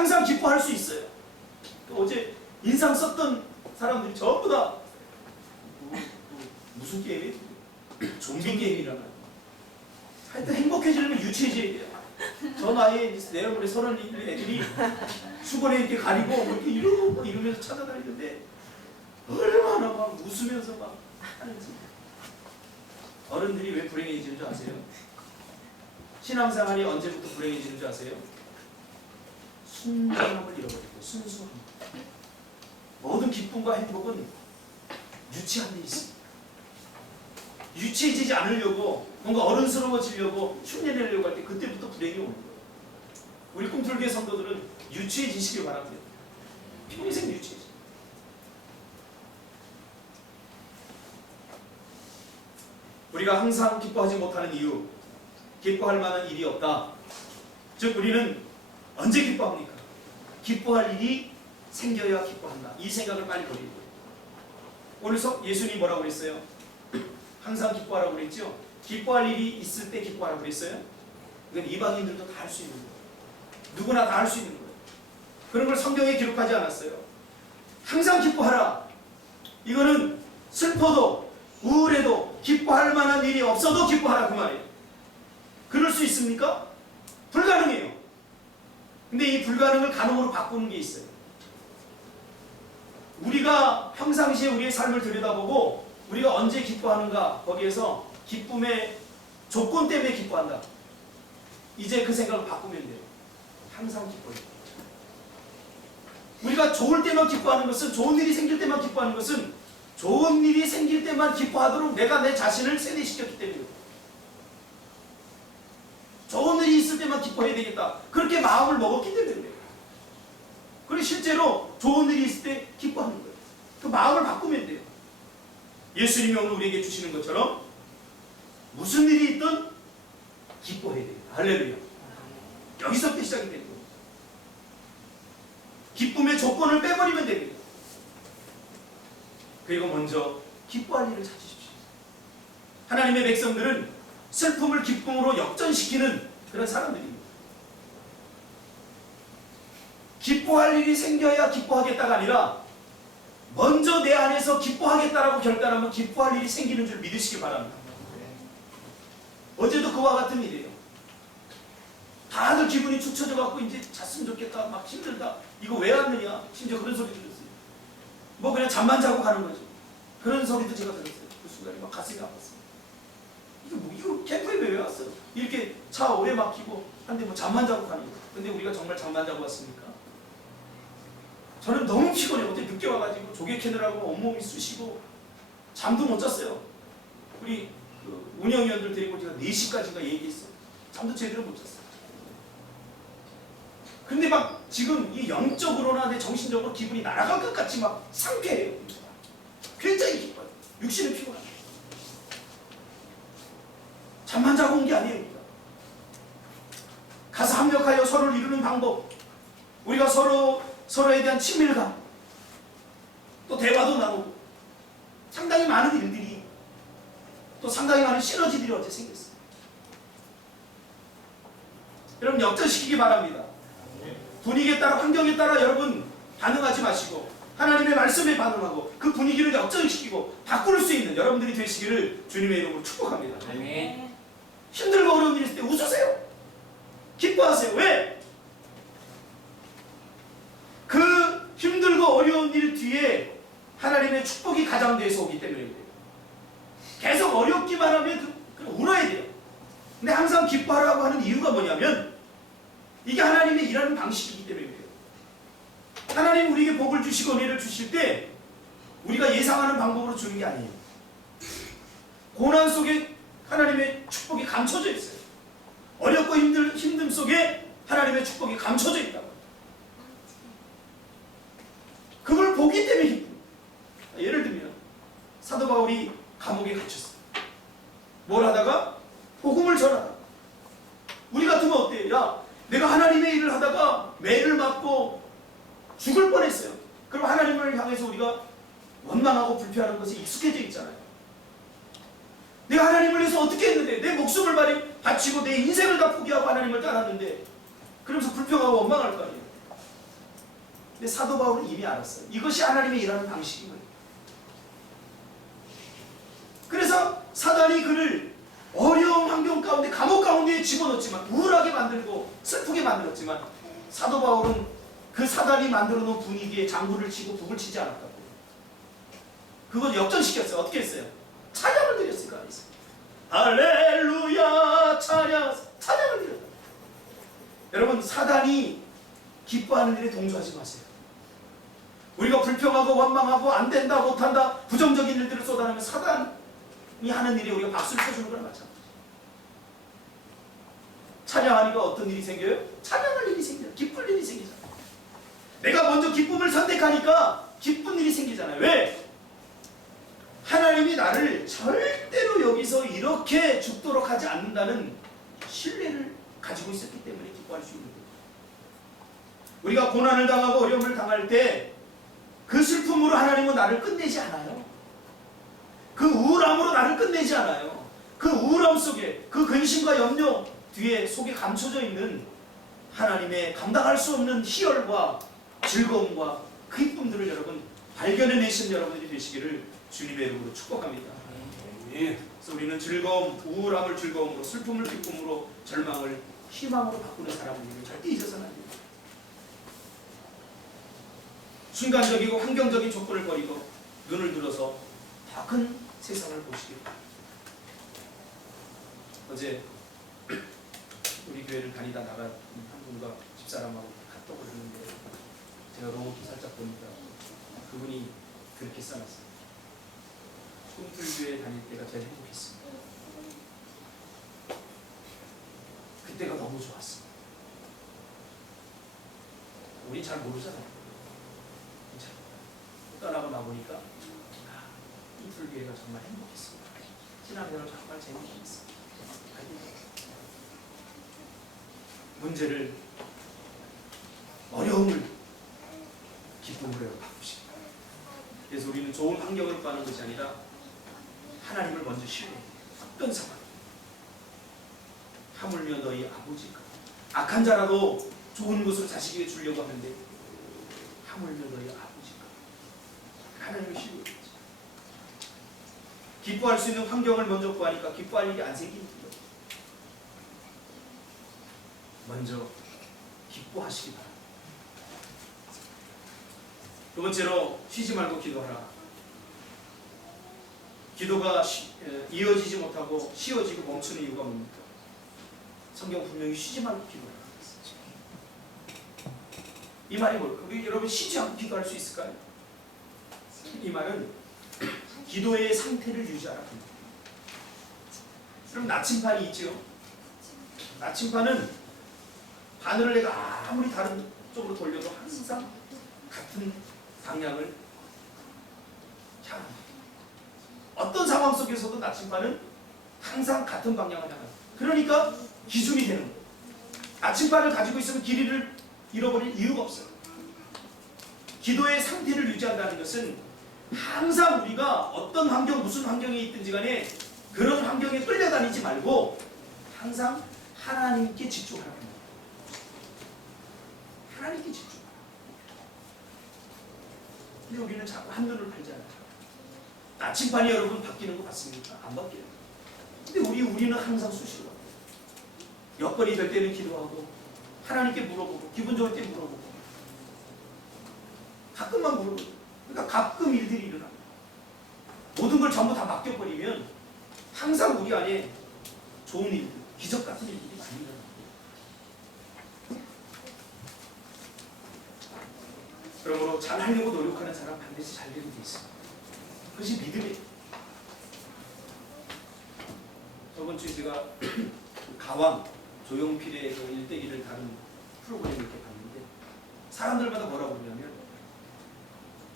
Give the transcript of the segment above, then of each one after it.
항상 기뻐할 수 있어요. 어제 인상 썼던 사람들이 전부 다 무슨 게임이에요? 좀비 게임이라나. 하여튼 행복해지려면 유치해져야 돼요. 저 나이에 내일모레 31 애들이 수건에 이렇게 가리고 뭐 이렇게 이러고 이러면서 찾아다니는데 얼마나 막 웃으면서 막 하는지. 어른들이 왜 불행해지는 줄 아세요? 신앙생활이 언제부터 불행해지는 줄 아세요? 순전함을 잃어버리고 순수함. 모든 기쁨과 행복은 유치한 데 있습니다. 유치해지지 않으려고 뭔가 어른스러워지려고 흉내내려고 할 때 그때부터 불행이 오는 거예요. 우리 꿈틀교회 성도들은 유치해지시길 바랍니다. 평생 유치해지. 우리가 항상 기뻐하지 못하는 이유, 기뻐할 만한 일이 없다. 즉 우리는 언제 기뻐합니까? 기뻐할 일이 생겨야 기뻐한다. 이 생각을 빨리 버리는 거예요. 오늘 예수님이 뭐라고 그랬어요? 항상 기뻐하라고 그랬죠? 기뻐할 일이 있을 때 기뻐하라고 그랬어요? 이건 이방인들도 다 할 수 있는 거예요. 누구나 다 할 수 있는 거예요. 그런 걸 성경에 기록하지 않았어요. 항상 기뻐하라. 이거는 슬퍼도 우울해도 기뻐할 만한 일이 없어도 기뻐하라 그 말이에요. 그럴 수 있습니까? 불가능해요. 근데 이 불가능을 가능으로 바꾸는 게 있어요. 우리가 평상시에 우리의 삶을 들여다보고 우리가 언제 기뻐하는가, 거기에서 기쁨의 조건 때문에 기뻐한다. 이제 그 생각을 바꾸면 돼요. 항상 기뻐해요. 우리가 좋을 때만 기뻐하는 것은, 좋은 일이 생길 때만 기뻐하는 것은 좋은 일이 생길 때만 기뻐하도록 내가 내 자신을 세뇌시켰기 때문이에요. 좋은 일이 있을 때만 기뻐해야 되겠다. 그렇게 마음을 먹었기 때문에 그래요. 그리고 실제로 좋은 일이 있을 때 기뻐하는 거예요. 그 마음을 바꾸면 돼요. 예수님이 오늘 우리에게 주시는 것처럼 무슨 일이 있든 기뻐해야 돼요. 할렐루야. 여기서부터 시작이 되는 거예요. 기쁨의 조건을 빼버리면 됩니다. 그리고 먼저 기뻐할 일을 찾으십시오. 하나님의 백성들은 슬픔을 기쁨으로 역전시키는 그런 사람들입니다. 기뻐할 일이 생겨야 기뻐하겠다가 아니라 먼저 내 안에서 기뻐하겠다라고 결단하면 기뻐할 일이 생기는 줄 믿으시기 바랍니다. 어제도 그와 같은 일이에요. 다들 기분이 축 처져갖고 이제 잤으면 좋겠다, 막 힘들다, 이거 왜 왔느냐, 심지어 그런 소리 들었어요. 뭐 그냥 잠만 자고 가는 거죠. 그런 소리도 제가 들었어요. 그 순간에 막 가슴이 아팠어요. 이거 캠프에 왜 왔어요? 이렇게 차 오래 막히고 한데 뭐 잠만 자고 가는 거예요. 근데 우리가 정말 잠만 자고 왔습니까? 저는 너무 피곤해요. 어제 늦게 와가지고 조개 캐느라고 온몸이 쑤시고 잠도 못 잤어요. 우리 운영위원들 데리고 제가 4시까지인가 얘기했어요. 잠도 제대로 못 잤어요. 근데 막 지금 이 영적으로나 내 정신적으로 기분이 날아갈 것 같이 막 상쾌해요. 굉장히 기뻐요. 육신은 피곤해요. 잠만 자고 온 게 아니에요. 가서 합력하여 서로를 이루는 방법, 우리가 서로에 대한 친밀감, 또 대화도 나누고, 상당히 많은 일들이, 또 상당히 많은 시너지들이 어제 생겼어요. 여러분 역전시키기 바랍니다. 분위기에 따라, 환경에 따라 여러분 반응하지 마시고 하나님의 말씀에 반응하고 그 분위기를 역전시키고 바꿀 수 있는 여러분들이 되시기를 주님의 이름으로 축복합니다. 아멘. 힘들고 어려운 일이 있을 때 웃으세요. 기뻐하세요. 왜? 그 힘들고 어려운 일 뒤에 하나님의 축복이 가장돼서 오기 때문에 그래요. 계속 어렵기만 하면 울어야 돼요. 근데 항상 기뻐하라고 하는 이유가 뭐냐면 이게 하나님의 일하는 방식이기 때문에 그래요. 하나님 우리에게 복을 주시고 은혜를 주실 때 우리가 예상하는 방법으로 주는 게 아니에요. 고난 속에 하나님의 축복이 감춰져 있어요. 어렵고 힘듦 속에 하나님의 축복이 감춰져 있다고. 그걸 보기 때문에 기쁨. 예를 들면 사도 바울이 감옥에 갇혔어요. 뭘 하다가? 복음을 전하다. 우리 같으면 어때요? 야, 내가 하나님의 일을 하다가 매를 맞고 죽을 뻔했어요. 그럼 하나님을 향해서 우리가 원망하고 불평하는 것이 익숙해져 있잖아요. 내가 하나님을 위해서 어떻게 했는데, 내 목숨을 바치고 내 인생을 다 포기하고 하나님을 따랐는데, 그러면서 불평하고 원망할 거 아니에요. 근데 사도 바울은 이미 알았어요. 이것이 하나님의 일하는 방식인 거예요. 그래서 사단이 그를 어려운 환경 가운데, 감옥 가운데 집어넣지만, 우울하게 만들고 슬프게 만들었지만, 사도 바울은 그 사단이 만들어 놓은 분위기에 장구를 치고 북을 치지 않았다고. 그건 역전시켰어요. 어떻게 했어요? 찬양을 드렸을 거 아니겠어요? 할렐루야 찬양을 드렸다. 여러분, 사단이 기뻐하는 일에 동조하지 마세요. 우리가 불평하고 원망하고 안 된다 못한다 부정적인 일들을 쏟아내면 사단이 하는 일에 우리가 박수를 쳐주는 거랑 마찬가지예요. 찬양하니까 어떤 일이 생겨요? 찬양할 일이 생겨요. 기쁠 일이 생기잖아요. 내가 먼저 기쁨을 선택하니까 기쁜 일이 생기잖아요. 왜? 하나님이 나를 절대로 여기서 이렇게 죽도록 하지 않는다는 신뢰를 가지고 있었기 때문에 기뻐할 수 있는 거예요. 우리가 고난을 당하고 어려움을 당할 때 그 슬픔으로 하나님은 나를 끝내지 않아요. 그 우울함으로 나를 끝내지 않아요. 그 우울함 속에, 그 근심과 염려 뒤에 속에 감춰져 있는 하나님의 감당할 수 없는 희열과 즐거움과 그 기쁨들을 여러분 발견해내신 여러분들이 되시기를 주님의 이름으로 축복합니다. 그래서 우리는 즐거움, 우울함을 즐거움으로, 슬픔을 기쁨으로, 절망을 희망으로 바꾸는 사람을 절대 잊어서는 안 됩니다. 순간적이고 환경적인 조건을 버리고 눈을 들어서 더 큰 세상을 보시기 바랍니다. 어제 우리 교회를 다니다 나간 한 분과 집사람하고 카톡을 했는데 제가 로봇을 살짝 보니까 그분이 그렇게 써놨어요. 꿈틀교회 다닐 때가 제일 행복했습니다. 그때가 너무 좋았습니다. 우리 잘 모르잖아요. 떠나고 나보니까 이 불교회가 정말 행복했습니다. 신앙생활 정말 재미있었습니다. 문제를, 어려움을 기쁨으로 바꾸시기 바랍니다. 그래서 우리는 좋은 환경을 구하는 것이 아니라 하나님을 먼저 신뢰해요. 어떤 상황, 하물며 너희 아버지가 악한 자라도 좋은 것으로 자식에게 주려고 하는데 하물며 너희 아버지가 하나님을 신뢰해야지. 기뻐할 수 있는 환경을 먼저 구하니까 기뻐할 일이 안 생기는 거예요. 먼저 기뻐하시기 바랍니다. 두 번째로 쉬지 말고 기도하라. 기도가 이어지지 못하고 쉬어지고 멈추는 이유가 뭡니까? 성경 분명히 쉬지 말고 기도하라. 이 말이 뭘까요? 우리 여러분 쉬지 않고 기도할 수 있을까요? 이 말은 기도의 상태를 유지하라. 그럼 나침반이 있죠. 나침반은 바늘을 내가 아무리 다른 쪽으로 돌려도 항상 같은 방향을 향합니다. 어떤 상황 속에서도 나침반은 항상 같은 방향을 향합니다. 그러니까 기준이 되는 거예요. 나침반을 가지고 있으면 길이를 잃어버릴 이유가 없어요. 기도의 상태를 유지한다는 것은 항상 우리가 어떤 환경, 무슨 환경에 있든지 간에 그런 환경에 끌려다니지 말고 항상 하나님께 집중하라는 거예요. 하나님께 집중하라. 근데 우리는 자꾸 한눈을 팔잖아요. 나침반이 여러분 바뀌는 거 같습니까? 안 바뀌어요. 근데 우리는 항상 수시로 여건이 될 때는 기도하고 하나님께 물어보고 기분 좋을 때 물어보고 가끔만 물어보고, 그러니까 가끔 일들이 일어납니다. 모든 걸 전부 다 맡겨버리면 항상 우리 안에 좋은 일들, 기적 같은 일들이 많이 일어납니다. 그러므로 잘 하려고 노력하는 사람 반드시 잘 되는 게 있습니다. 그것이 믿음이에요. 저번 주에 제가 가왕 조용필의 그 일대기를 다룬 프로그램을 이렇게 봤는데 사람들마다 뭐라고 그러냐면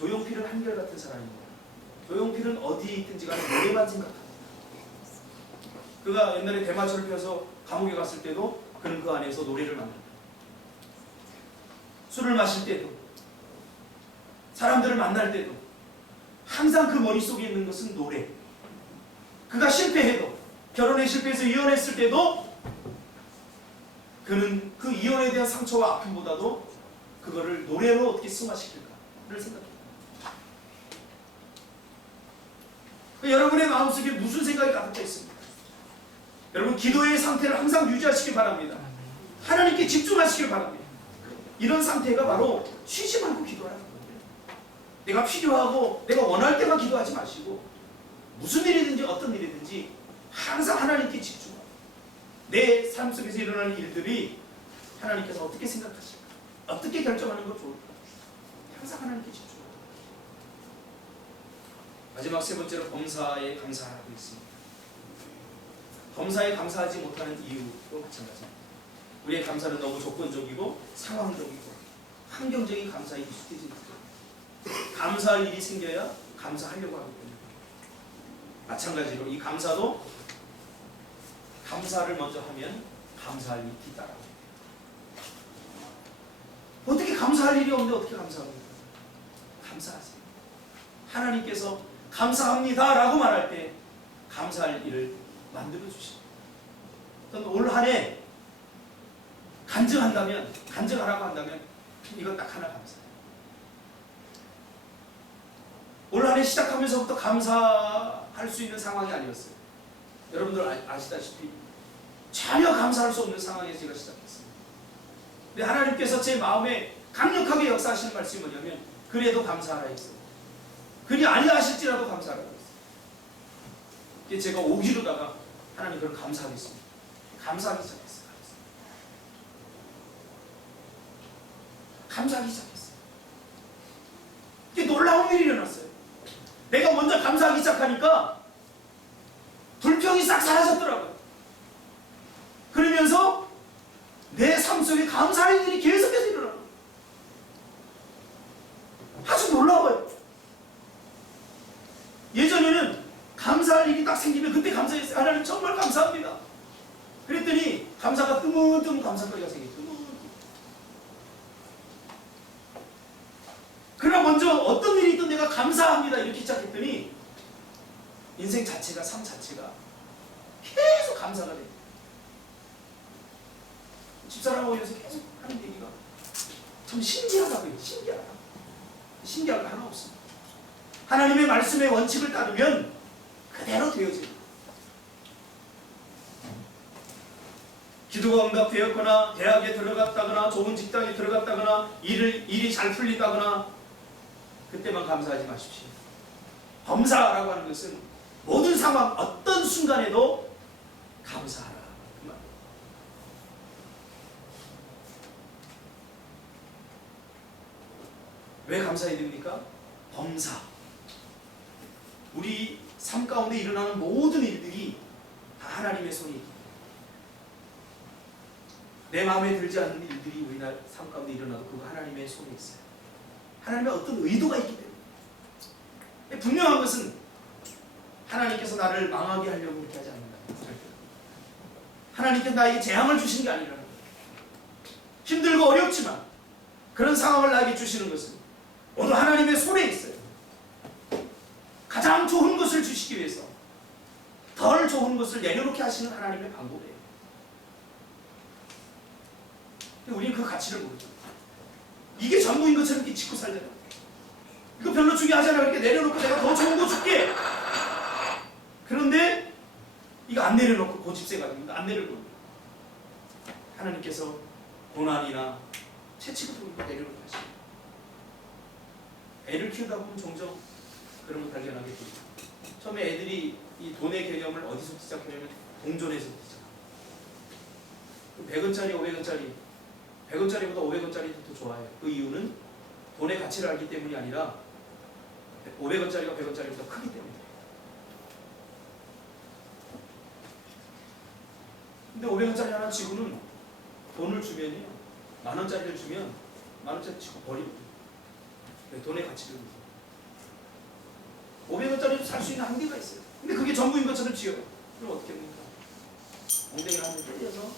조용필은 한결같은 사람입니다. 조용필은 어디에 있든지 간에 노래만 생각합니다. 그가 옛날에 대마초를 펴서 감옥에 갔을 때도 그는 그 안에서 노래를 만듭니다. 술을 마실 때도 사람들을 만날 때도 항상 그 머릿속에 있는 것은 노래. 그가 실패해도 결혼에 실패해서 이혼했을 때도 그는 그 이혼에 대한 상처와 아픔보다도 그거를 노래로 어떻게 승화시킬까를 생각해요. 여러분의 마음속에 무슨 생각이 가득해 있습니까? 여러분 기도의 상태를 항상 유지하시길 바랍니다. 하나님께 집중하시길 바랍니다. 이런 상태가 바로 쉬지 말고 기도하라는 거예요. 내가 필요하고 내가 원할 때만 기도하지 마시고 무슨 일이든지 어떤 일이든지 항상 하나님께 집중하고 내 삶 속에서 일어나는 일들이 하나님께서 어떻게 생각하실까? 어떻게 결정하는 것 좋을까? 항상 하나님께 집중하고 마지막 세 번째로 범사에 감사하고 있습니다. 범사에 감사하지 못하는 이유도 마찬가지입니다. 우리의 감사는 너무 조건적이고 상황적이고 환경적인 감사에 익숙해져 있고 감사할 일이 생겨야 감사하려고 하기 때문에 마찬가지로 이 감사도 감사를 먼저 하면 감사할 일이 뒤따라옵니다. 어떻게 감사할 일이 없는데 어떻게 감사합니까? 감사하세요. 하나님께서 감사합니다 라고 말할 때 감사할 일을 만들어 주십니다. 올 한 해 간증하라고 한다면 이건 딱 하나 감사해요. 올 한 해 시작하면서부터 감사할 수 있는 상황이 아니었어요. 여러분들 아시다시피 전혀 감사할 수 없는 상황에서 제가 시작했습니다. 근데 하나님께서 제 마음에 강력하게 역사하시는 말씀이 뭐냐면 그래도 감사하라 했어요. 그리 아니하실지라도 감사하라고 했어요. 제가 오기로다가 하나님 그걸 감사하겠습니다. 감사하기 시작했어요. 감사하기 시작했어요. 이게 놀라운 일이 일어났어요. 내가 먼저 감사하기 시작하니까 불평이 싹 사라졌더라고요. 그러면서 내 삶 속에 감사할 일이 계속해서 일어나요. 아주 놀라워요. 예전에는 감사할 일이 딱 생기면 그때 감사했어요. 하나님 정말 감사합니다. 그랬더니 감사가 뜨문뜨문 감사거리가 생겼어요. 그러나 먼저 어떤 일이 있든 내가 감사합니다 이렇게 시작했더니 인생 자체가 삶 자체가 계속 감사가 돼요. 집사람하고 요새 계속 하는 얘기가 참 신기하다고요. 신기할 거 하나 없습니다. 하나님의 말씀의 원칙을 따르면 그대로 되어집니다. 기도가 응답되었거나 대학에 들어갔다거나 좋은 직장에 들어갔다거나 일이 잘 풀린다거나 그때만 감사하지 마십시오. 범사라고 하는 것은 모든 상황 어떤 순간에도 감사하라. 그 말. 왜 감사해야 됩니까? 범사. 우리 삶 가운데 일어나는 모든 일들이 다 하나님의 손이 있기 때문에 내 마음에 들지 않는 일들이 우리 삶 가운데 일어나도 그거 하나님의 손에 있어요. 하나님의 어떤 의도가 있기 때문에 분명한 것은 하나님께서 나를 망하게 하려고 그렇게 하지 않는다. 하나님께서 나에게 재앙을 주신 게 아니라는 거예요. 힘들고 어렵지만 그런 상황을 나에게 주시는 것은 모두 하나님의 손에 있어요. 가장 좋은 것을 주시기 위해서 덜 좋은 것을 내려놓게 하시는 하나님의 방법이에요. 근데 우리는 그 가치를 모르죠. 이게 전부인 것처럼 이렇게 짓고 살잖아. 이거 별로 중요하지 않아. 이렇게 내려놓고 내가 더 좋은 거 줄게. 그런데 이거 안 내려놓고 고집세가지고 안 내려놓고 하나님께서 고난이나 채찍을 통해 내려놓게 하십니다. 애를 키우다 보면 종종 그런 걸 발견하게 됩니다. 처음에 애들이 이 돈의 개념을 어디서 시작하냐면 동전에서 시작. 100원짜리, 500원짜리 100원짜리보다 500원짜리도 더 좋아해요. 그 이유는 돈의 가치를 알기 때문이 아니라 500원짜리가 100원짜리보다 크기 때문이에요. 근데 500원짜리 하나 치고는 돈을 주면요, 만원짜리를 주면 만원짜리 치고 버리거든요. 돈의 가치를. 500원짜리도 살 수 있는 한계가 있어요. 근데 그게 전부인 것처럼 지어요. 그럼 어떻게 합니까? 엉덩이를 한 대 때려서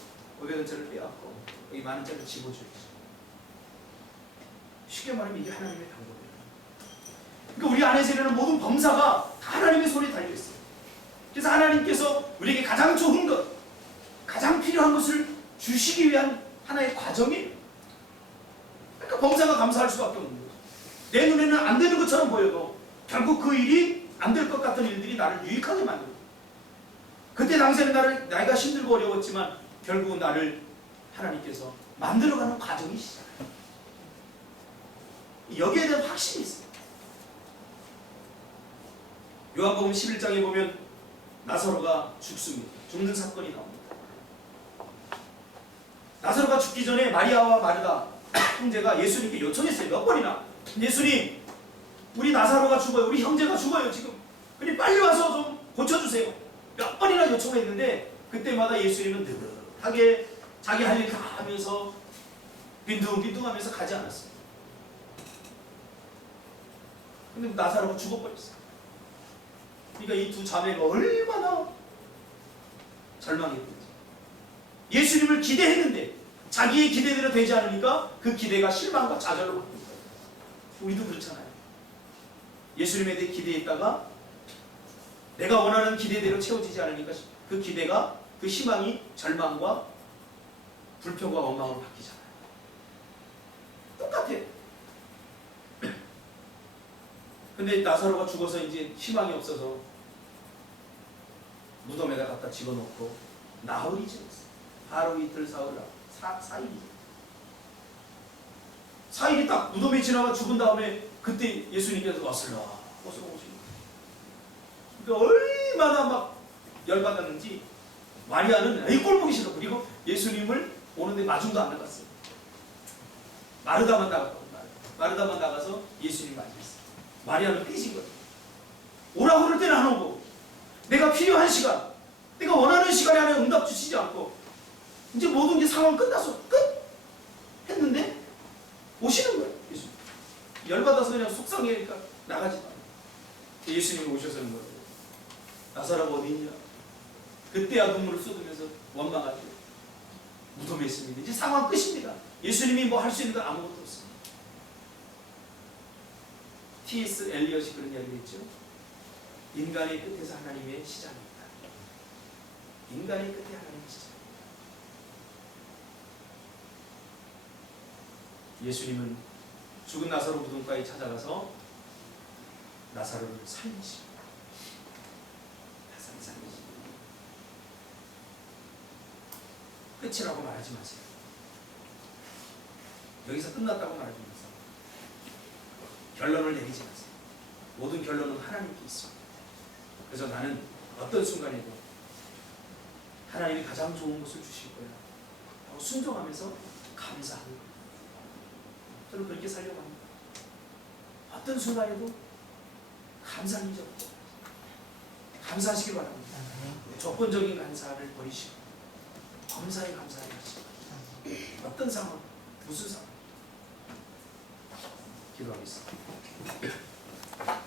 500원짜리를 빼앗고 여기 만원짜리를 집어줘야죠. 쉽게 말하면 이게 하나님의 방법이에요. 그러니까 우리 안에서 일어나는 모든 범사가 다 하나님의 손에 달려있어요. 그래서 하나님께서 우리에게 가장 좋은 것, 가장 필요한 것을 주시기 위한 하나의 과정이에요. 그러니까 범사가 감사할 수밖에 없는 거죠. 내 눈에는 안 되는 것처럼 보여도 결국 그 일이 안 될 것 같은 일들이 나를 유익하게 만들고, 그때 당시에는 내가 힘들고 어려웠지만 결국은 나를 하나님께서 만들어가는 과정이 시작해요. 여기에 대한 확신이 있어요. 요한복음 11장에 보면 나사로가 죽습니다. 죽는 사건이 나옵니다. 나사로가 죽기 전에 마리아와 마르다 형제가 예수님께 요청했어요. 몇 번이나. 예수님, 우리 나사로가 죽어요. 우리 형제가 죽어요 지금. 그러니 빨리 와서 좀 고쳐주세요. 몇 번이나 요청했는데 그때마다 예수님은 느긋하게 자기 할 일 다 하면서 빈둥빈둥하면서 가지 않았어요. 근데 나사로가 죽어버렸어요. 그러니까 이 두 자매가 얼마나 절망했는지. 예수님을 기대했는데 자기의 기대대로 되지 않으니까 그 기대가 실망과 좌절로 바뀐 거예요. 우리도 그렇잖아요. 예수님에 대해 기대했다가 내가 원하는 기대대로 채워지지 않으니까 그 기대가, 그 희망이 절망과 불평과 원망으로 바뀌잖아요. 똑같아요. 근데 나사로가 죽어서 이제 희망이 없어서 무덤에다 갖다 집어넣고 나흘이 지났어요. 하루 이틀 사흘 4일이 딱 무덤에 지나가 죽은 다음에 그때 예수님께서 왔을라 어서 오시고, 그러니까 얼마나 막 열받았는지 마리아는 이 꼴 보기 싫어. 그리고 예수님을 오는데 마중도 안 나갔어요. 마르다만 나갔거든요. 마르다만 나가서 예수님 맞이했어요. 마리아는 삐진 거예요. 오라고 그럴 때는 안 오고, 내가 필요한 시간, 내가 원하는 시간에 안에 응답 주시지 않고, 이제 모든 게 상황 끝나서 끝 했는데 오시는 거예요. 예수님. 열받아서 그냥 속상해니까 나가지 마. 예수님이 오셔서는 거예요. 나사로가 어디 있냐? 그때야 눈물을 쏟으면서 원망하죠. 무덤에 있습니다. 이제 상황 끝입니다. 예수님이 뭐 할 수 있는 건 아무것도 없습니다. T.S. 엘리엇이 그런 이야기를 했죠. 인간의 끝에서 하나님의 시작이 있다. 인간의 끝에 하나님의 시작. 예수님은 죽은 나사로 무덤가에 찾아가서 나사로를 살리십니다. 살리십니다. 끝이라고 말하지 마세요. 여기서 끝났다고 말하지 마세요. 결론을 내리지 마세요. 모든 결론은 하나님께 있습니다. 그래서 나는 어떤 순간에도 하나님이 가장 좋은 것을 주실 거야 하고 순종하면서 감사하는 거예요. 저는 그렇게 살려고 합니다. 어떤 순간에도 감사하는 적 감사하시기 바랍니다. 조건적인 감사를 버리시고 범사에 감사를 하시고 어떤 상황, 무슨 상황 기도하겠습니다.